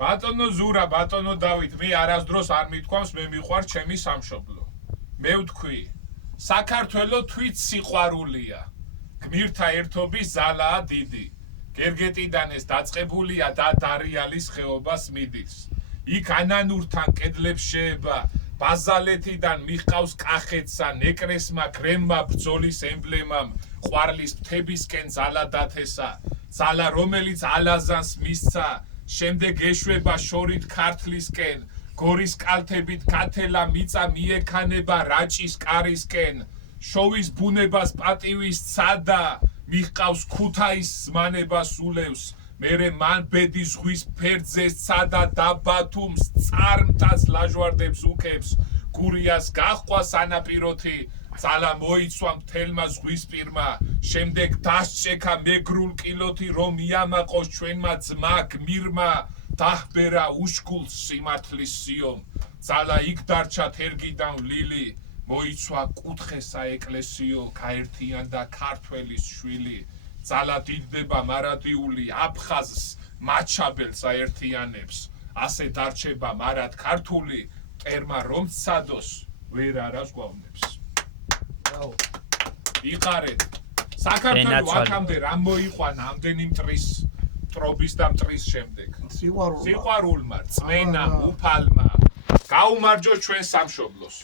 ბატონო ზურა, ბატონო დავით, მე არასდროს არ მithქვამს, მე მიყვარ ჩემი სამშობლო. მე ვთქვი, საქართველო თვით სიყვარულია. გმირთა ერთობის ძალაა დიდი. გერგეტიდან ეს დაწყებულია და დარიალის ხეობას მიდის. იქ ანანურთან კედლებს შეება, ბაზალეთიდან მიჰყავს კახეთსა, ნეკრესმა, გრემმა, ბრძოლის ემბლემამ, ყვარლის მთებისკენ ძალა დათესა, ძალა რომელიც ალაზანს მისცა, შემდეგ ეშვება შორით ქართლისკენ, გორის კალთებით გათელა მიწა მიექანება რაჭის კარისკენ, შოვის ბუნებას პატივის ცადა, მიჰყავს ქუთაის ზმანებას ულევს, მერე მან ბედი ზღვის ფერძე სცადა და ბათუმს წარმთას ლაჟვარდებს უქებს, გურიას გაჰყვა სანაპიროთი, ძალა მოიცვა მთელმა ზღვისპირმა, შემდეგ დასჭექა მეგრულ კილოთი, რომ იამაყოს ჩვენმა ძმა გმირმა, დაჰბერა უშკულს სიმართლის სიომ, ძალა იქ დარჩა თერგიდან ვლილი, მოიცვა კუთხე საეკლესიო, გაერთიანდა ქართველის შვილი, ძალა დიდდება მარადიული აფხაზს, მაჩაბელს აერთიანებს, ასე დარჩება მარად ქართული, მტერმა რომ სცადოს, ვერ არას გვავნებს. იყარეთ, საქართველო აქამდე რამ მოიყვანა ამდენი მტრის, მტრობის და მტრის შემდეგ? სიყვარულმა, რწმენამ, უფალმა, გაუმარჯოს ჩვენ სამშობლოს.